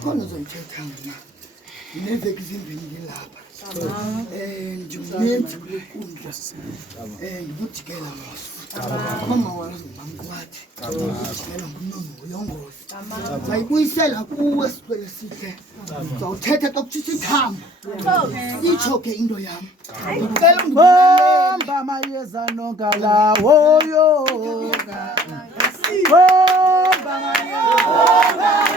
khona uzongithetha mina neveki zimbini ngilapha ngimenzi kulenkundla ngibujikela ngosi mama wazi bamkwathi ngijikela ngunono uyongozi sayibuyisela kuwe sicwele sihle zawuthetha tokuthisa ithambo itsho ke into yami ngicela Bomba mayeza nongalawo yo. Bomba mayeza